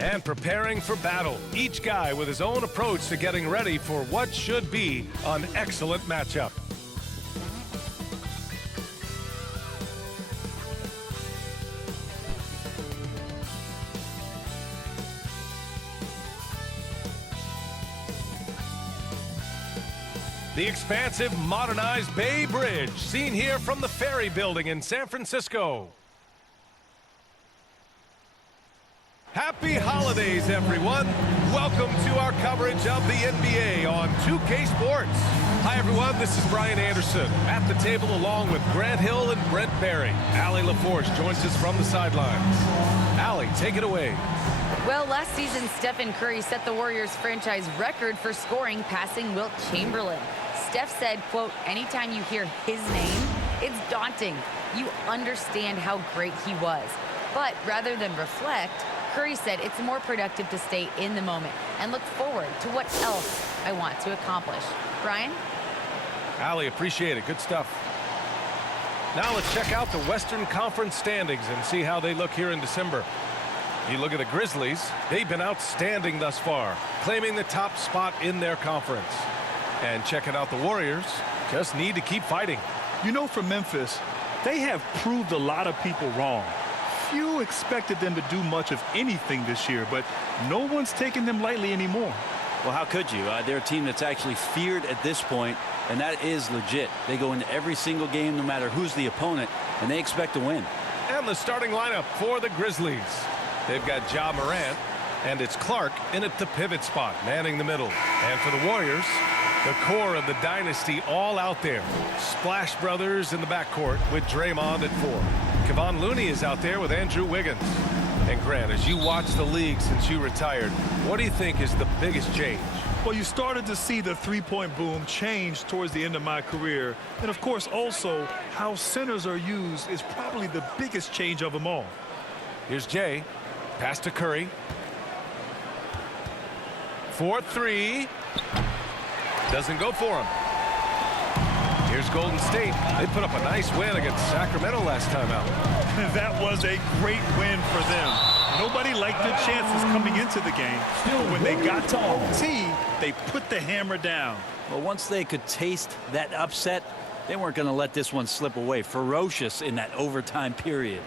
And preparing for battle, each guy with his own approach to getting ready for what should be an excellent matchup. The expansive, modernized Bay Bridge, seen here from the Ferry Building in San Francisco. Happy holidays, everyone. Welcome to our coverage of the NBA on 2K Sports. Hi, everyone. This is Brian Anderson at the table along with Grant Hill and Brent Barry. Allie LaForce joins us from the sidelines. Allie, take it away. Well, last season, Stephen Curry set the Warriors franchise record for scoring, passing Wilt Chamberlain. Steph said, quote, anytime you hear his name, it's daunting. You understand how great he was. But rather than reflect, Curry said it's more productive to stay in the moment and look forward to what else I want to accomplish. Brian? Allie, appreciate it. Good stuff. Now let's check out the Western Conference standings and see how they look here in December. You look at the Grizzlies, they've been outstanding thus far, claiming the top spot in their conference. And checking out the Warriors, just need to keep fighting. You know, for Memphis, they have proved a lot of people wrong. Few expected them to do much of anything this year, but no one's taking them lightly anymore. Well, how could you? They're a team that's actually feared at this point, and that is legit. They go into every single game, no matter who's the opponent, and they expect to win. And the starting lineup for the Grizzlies. They've got Ja Morant, and it's Clark in at the pivot spot, manning the middle. And for the Warriors, the core of the dynasty all out there. Splash Brothers in the backcourt with Draymond at 4. Kevon Looney is out there with Andrew Wiggins. And Grant, as you watch the league since you retired, what do you think is the biggest change? Well, you started to see the three-point boom change towards the end of my career. And, of course, also how centers are used is probably the biggest change of them all. Here's Jay. Pass to Curry. 4-3. Doesn't go for him. Here's Golden State. They put up a nice win against Sacramento last time out. That was a great win for them. Nobody liked their chances coming into the game. But when they got to OT, they put the hammer down. Well, once they could taste that upset, they weren't going to let this one slip away. Ferocious in that overtime period.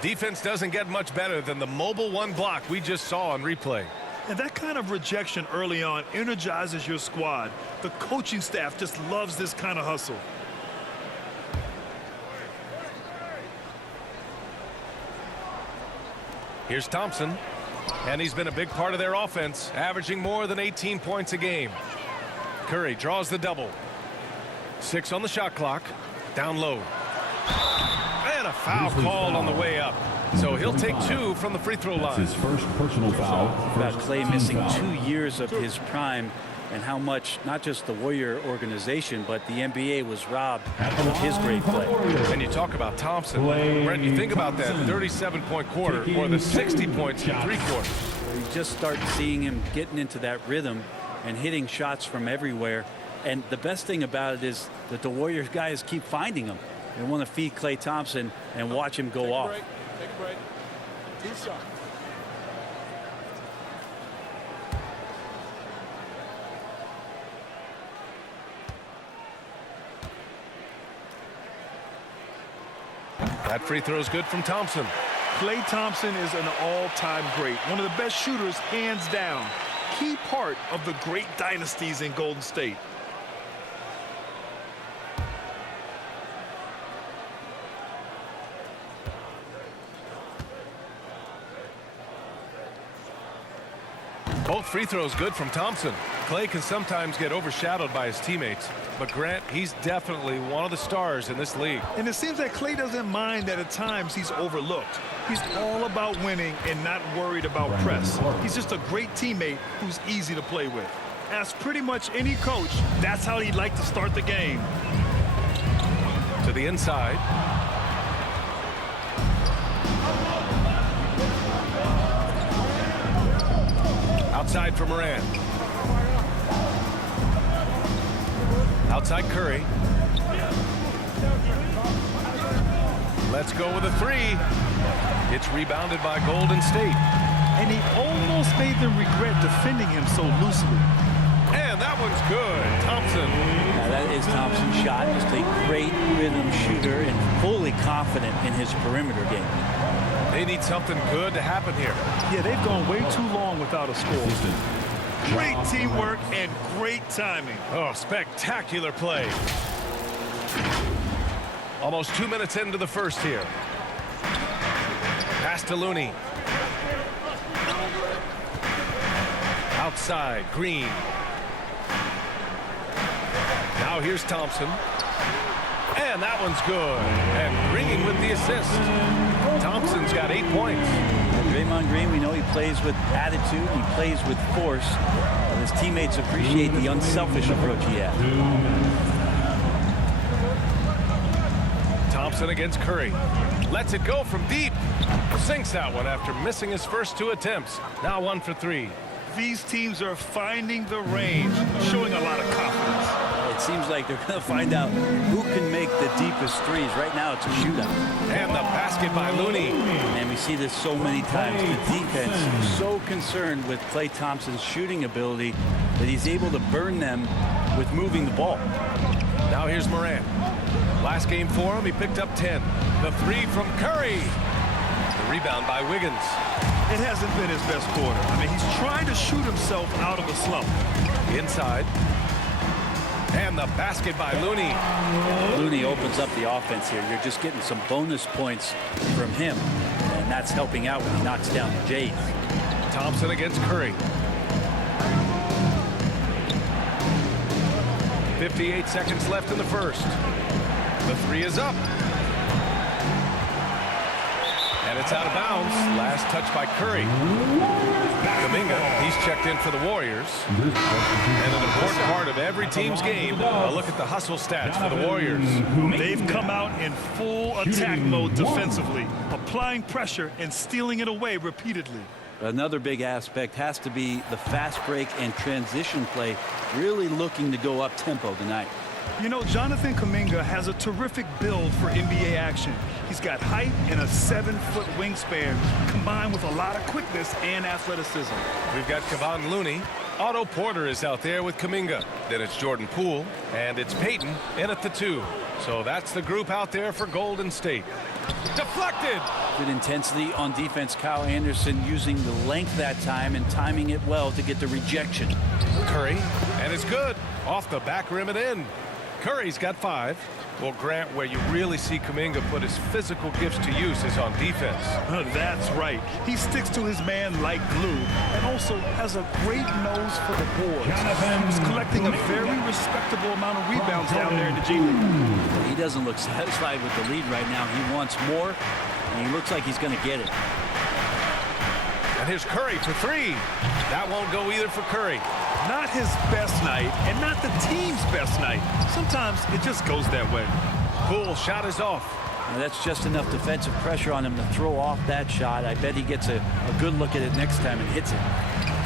Defense doesn't get much better than the mobile one block we just saw on replay. And that kind of rejection early on energizes your squad. The coaching staff just loves this kind of hustle. Here's Thompson, and he's been a big part of their offense, averaging more than 18 points a game. Curry draws the double. 6 on the shot clock. Down low. And a foul called on the way up. So he'll take 2 from the free throw line. His first personal foul. About Clay missing 2 years of his prime, and how much not just the Warrior organization but the NBA was robbed of his great play. And you talk about Thompson. Brent, you think about that 37-point quarter or the 60 points in 3 quarters. You just start seeing him getting into that rhythm and hitting shots from everywhere. And the best thing about it is that the Warriors guys keep finding him. They want to feed Klay Thompson and watch him go off. Take a break. 2 shots. That free throw is good from Thompson. Klay Thompson is an all-time great. One of the best shooters, hands down. Key part of the great dynasties in Golden State. Both free throws good from Thompson. Klay can sometimes get overshadowed by his teammates, but Grant, he's definitely one of the stars in this league. And it seems that Klay doesn't mind that at times he's overlooked. He's all about winning and not worried about press. He's just a great teammate who's easy to play with. Ask pretty much any coach, that's how he'd like to start the game. To the inside. Outside for Morant. Outside Curry. Let's go with a 3. It's rebounded by Golden State. and he almost made them regret defending him so loosely. And that one's good. Thompson. Now that is Thompson's shot. Just a great rhythm shooter and fully confident in his perimeter game. They need something good to happen here. Yeah, they've gone way too long without a score. Great teamwork and great timing. Oh, spectacular play. Almost 2 minutes into the first here. Pass to Looney. Outside, Green. Now here's Thompson. And that one's good. And Green with the assist. Thompson's got 8 points. Draymond Green, we know he plays with attitude. He plays with force. His teammates appreciate the unselfish approach he has. Thompson against Curry. Lets it go from deep. Sinks that one after missing his first 2 attempts. Now 1 for 3. These teams are finding the range, showing a lot of confidence. It seems like they're going to find out who can make the deepest threes. Right now, it's a shootout. And the basket by Looney. And we see this so many times. The defense is so concerned with Klay Thompson's shooting ability that he's able to burn them with moving the ball. Now here's Morant. Last game for him, he picked up 10. The 3 from Curry. The rebound by Wiggins. It hasn't been his best quarter. I mean, he's trying to shoot himself out of a slump. Inside. And the basket by Looney. Looney opens up the offense here. You're just getting some bonus points from him. And that's helping out when he knocks down the Jays. Thompson against Curry. 58 seconds left in the first. The 3 is up. And it's out of bounds. Last touch by Curry. Kuminga, he's checked in for the Warriors. And an important part of every team's game, a look at the hustle stats for the Warriors. They've come out in full attack mode defensively, applying pressure and stealing it away repeatedly. Another big aspect has to be the fast break and transition play, really looking to go up tempo tonight. You know, Jonathan Kuminga has a terrific build for NBA action. He's got height and a 7-foot wingspan, combined with a lot of quickness and athleticism. We've got Kevon Looney. Otto Porter is out there with Kuminga. Then it's Jordan Poole, and it's Payton in at the 2. So that's the group out there for Golden State. Deflected! Good intensity on defense. Kyle Anderson using the length that time and timing it well to get the rejection. Curry, and it's good. Off the back rim and in. Curry's got 5. Well, Grant, where you really see Kuminga put his physical gifts to use is on defense. That's right. He sticks to his man like glue and also has a great nose for the boards. He's collecting a very respectable amount of rebounds down there in the G League. He doesn't look satisfied with the lead right now. He wants more, and he looks like he's going to get it. And here's Curry for 3. That won't go either for Curry. Not his best night and not the team's best night. Sometimes it just goes that way. Poole shot is off. Now that's just enough defensive pressure on him to throw off that shot. I bet he gets a good look at it next time and hits it.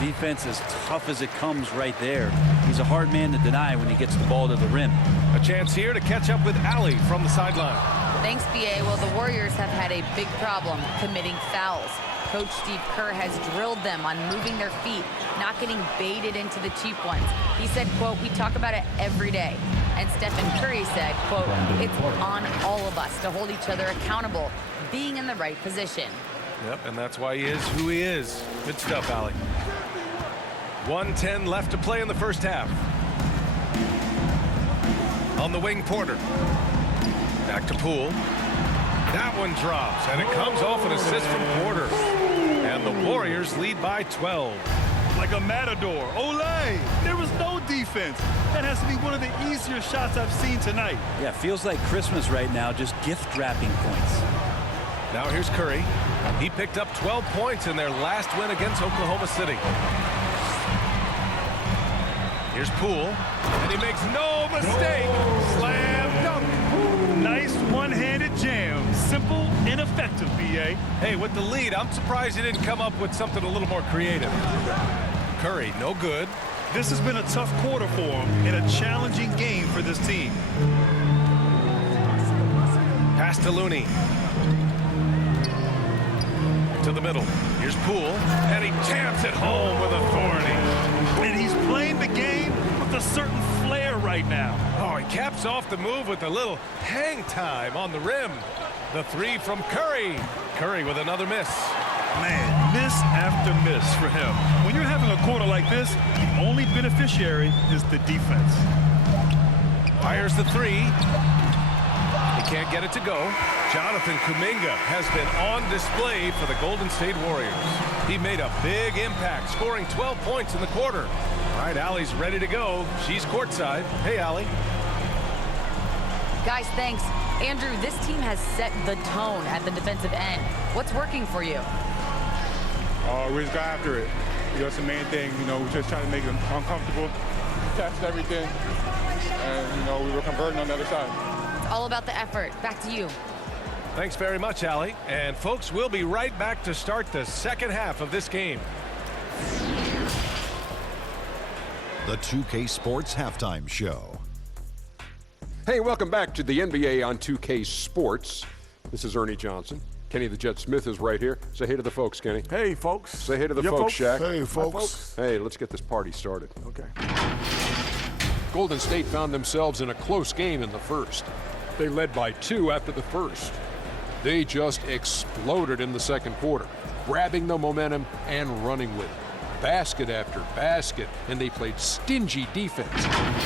Defense as tough as it comes right there. He's a hard man to deny when he gets the ball to the rim. A chance here to catch up with Allie from the sideline. Thanks, B.A. Well, the Warriors have had a big problem committing fouls. Coach Steve Kerr has drilled them on moving their feet, not getting baited into the cheap ones. He said, quote, "We talk about it every day." And Stephen Curry said, quote, "It's on all of us to hold each other accountable, being in the right position." Yep, and that's why he is who he is. Good stuff, Allie. 1:10 left to play in the first half. On the wing, Porter. Back to Poole. That one drops, and it comes off an assist from Porter. And the Warriors lead by 12. Like a matador. Olay! There was no defense. That has to be one of the easier shots I've seen tonight. Yeah, feels like Christmas right now, just gift wrapping points. Now here's Curry. He picked up 12 points in their last win against Oklahoma City. Here's Poole, and he makes no mistake. Slam dunk. Nice one-handed jam. Simple and effective, B.A. Hey, with the lead, I'm surprised he didn't come up with something a little more creative. Curry, no good. This has been a tough quarter for him and a challenging game for this team. Pass to Looney. to the middle. Here's Poole, and he jams it home with authority. And he's playing the game with a certain flair right now. Oh, he caps off the move with a little hang time on the rim. The three from Curry. Curry with another miss. Man, miss after miss for him. When you're having a quarter like this, the only beneficiary is the defense. Fires the three. He can't get it to go. Jonathan Kuminga has been on display for the Golden State Warriors. He made a big impact, scoring 12 points in the quarter. All right, Allie's ready to go. She's courtside. Hey, Allie. Guys, thanks. Andrew, this team has set the tone at the defensive end. What's working for you? We just got after it. That's the main thing. We're just trying to make them uncomfortable, test everything, and, we were converting on the other side. It's all about the effort. Back to you. Thanks very much, Allie. And, folks, we'll be right back to start the second half of this game. The 2K Sports Halftime Show. Hey, welcome back to the NBA on 2K Sports. This is Ernie Johnson. Kenny the Jet Smith is right here. Say hey to the folks, Kenny. Hey, folks. Say hey to the folks, Shaq. Hey, folks. Hey, let's get this party started. Okay. Golden State found themselves in a close game in the first. They led by 2 after the first. They just exploded in the second quarter, grabbing the momentum and running with it. Basket after basket, and they played stingy defense.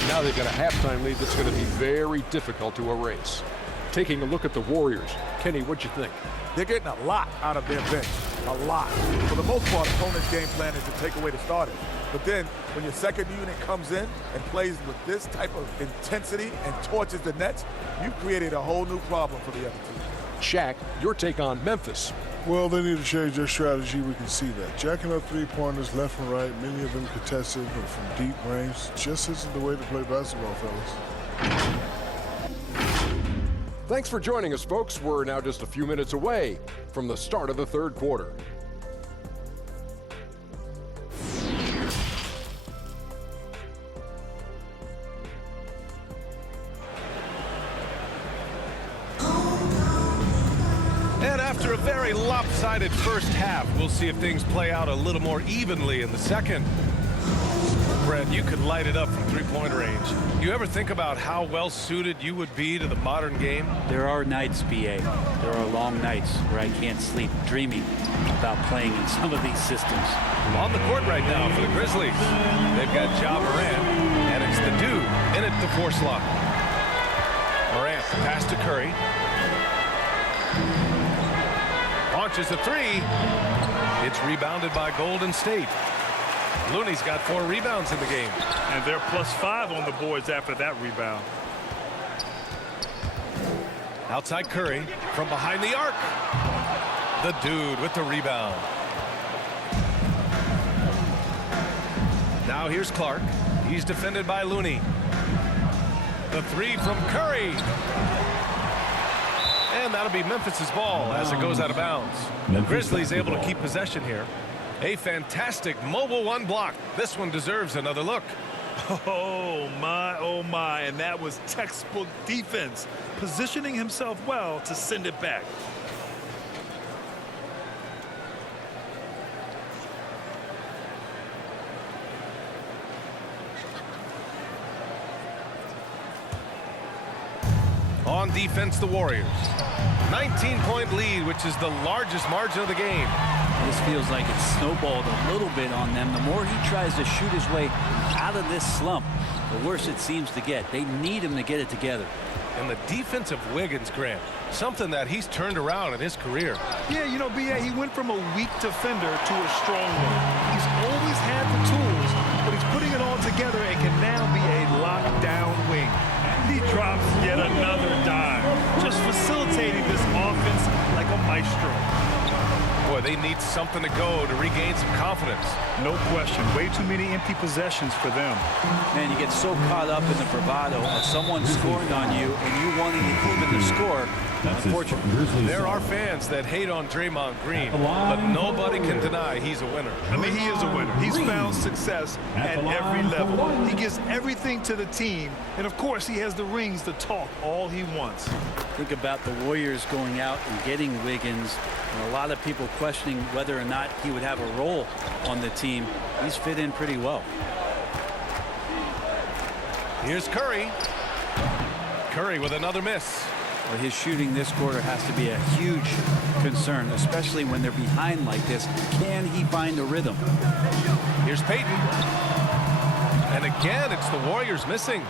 Now they've got a halftime lead that's going to be very difficult to erase. Taking a look at the Warriors, Kenny, what'd you think? They're getting a lot out of their bench. A lot. For the most part, opponent's game plan is to take away the starters. But then, when your second unit comes in and plays with this type of intensity and torches the Nets, you've created a whole new problem for the other team. Shaq, your take on Memphis. Well, they need to change their strategy. We can see that. Jacking up three-pointers left and right, many of them contested or from deep range. Just isn't the way to play basketball, fellas. Thanks for joining us, folks. We're now just a few minutes away from the start of the third quarter. And after a very lopsided first half, we'll see if things play out a little more evenly in the second. Brett, you could light it up from three-point range. You ever think about how well-suited you would be to the modern game? There are nights, BA. There are long nights where I can't sleep dreaming about playing in some of these systems. On the court right now for the Grizzlies. They've got Ja Morant, and it's the dude in at the 4 slot. Morant, pass to Curry. Launches a 3. It's rebounded by Golden State. Looney's got 4 rebounds in the game. And they're +5 on the boards after that rebound. Outside Curry from behind the arc. The dude with the rebound. Now here's Clark. He's defended by Looney. The 3 from Curry. And that'll be Memphis's ball as it goes out of bounds. Grizzlies able to keep possession here. A fantastic mobile 1 block. This one deserves another look. Oh my, and that was textbook defense, positioning himself well to send it back. On defense, the Warriors. 19-point lead, which is the largest margin of the game. This feels like it's snowballed a little bit on them. The more he tries to shoot his way out of this slump, the worse it seems to get. They need him to get it together. And the defense of Wiggins, Grant, something that he's turned around in his career. Yeah, B.A., he went from a weak defender to a strong one. He's always had the tools, but he's putting it all together and can now be a lockdown wing. And he drops yet another dime, just facilitating this offense like a maestro. Boy, they need something to go to regain some confidence. No question. Way too many empty possessions for them. Man, you get so caught up in the bravado of someone scoring on you and you wanting to even the score Unfortunately. There are fans that hate on Draymond Green, but nobody can deny he's a winner. I mean, he is a winner. He's found success at every level. He gives everything to the team, and of course, he has the rings to talk all he wants. Think about the Warriors going out and getting Wiggins, and a lot of people questioning whether or not he would have a role on the team. He's fit in pretty well. Here's Curry. Curry with another miss. Well, his shooting this quarter has to be a huge concern, especially when they're behind like this. Can he find a rhythm? Here's Payton. And again, it's the Warriors missing.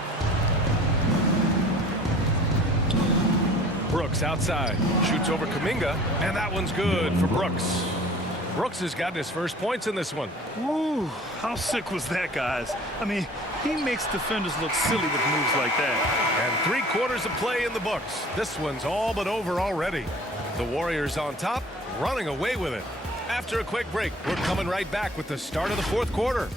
Brooks outside. Shoots over Kuminga. And that one's good for Brooks. Brooks has gotten his first points in this one. Ooh, how sick was that, guys? I mean, he makes defenders look silly with moves like that. And 3/4 of play in the books. This one's all but over already. The Warriors on top, running away with it. After a quick break, we're coming right back with the start of the 4th quarter.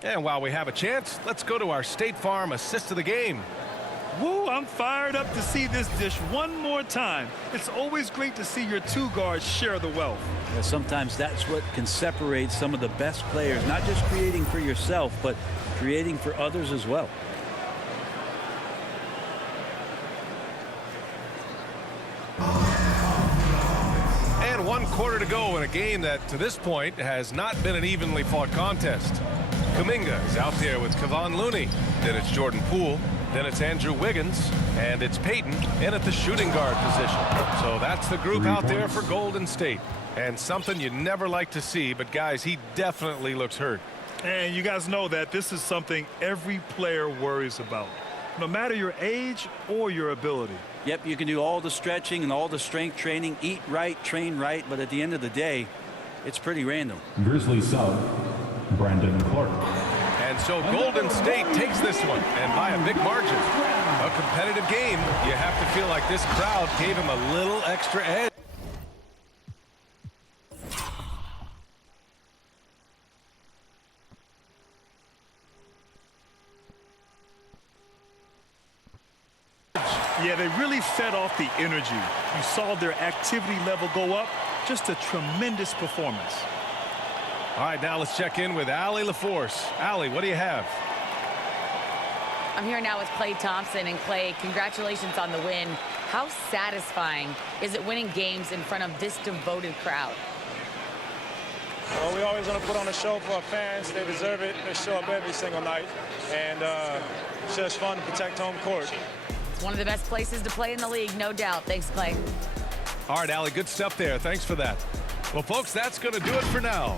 And while we have a chance, let's go to our State Farm assist of the game. Woo, I'm fired up to see this dish one more time. It's always great to see your two guards share the wealth. Yeah, sometimes that's what can separate some of the best players, not just creating for yourself, but creating for others as well. And 1/4 to go in a game that, to this point, has not been an evenly fought contest. Kuminga is out there with Kevon Looney. Then it's Jordan Poole. Then it's Andrew Wiggins. And it's Payton in at the shooting guard position. So that's the group out there for Golden State. And something you never like to see, but guys, he definitely looks hurt. And you guys know that this is something every player worries about, no matter your age or your ability. Yep, you can do all the stretching and all the strength training, eat right, train right, but at the end of the day, it's pretty random. Grizzlies South, Brandon Clark. And so Golden State takes this one, and by a big margin. A competitive game. You have to feel like this crowd gave him a little extra edge. Yeah, they really fed off the energy. You saw their activity level go up. Just a tremendous performance. All right, now let's check in with Allie LaForce. Allie, what do you have? I'm here now with Klay Thompson. And Klay, congratulations on the win. How satisfying is it winning games in front of this devoted crowd? Well, we always want to put on a show for our fans. They deserve it. They show up every single night. And it's just fun to protect home court. It's one of the best places to play in the league, no doubt. Thanks, Klay. All right, Allie, good stuff there. Thanks for that. Well, folks, that's going to do it for now.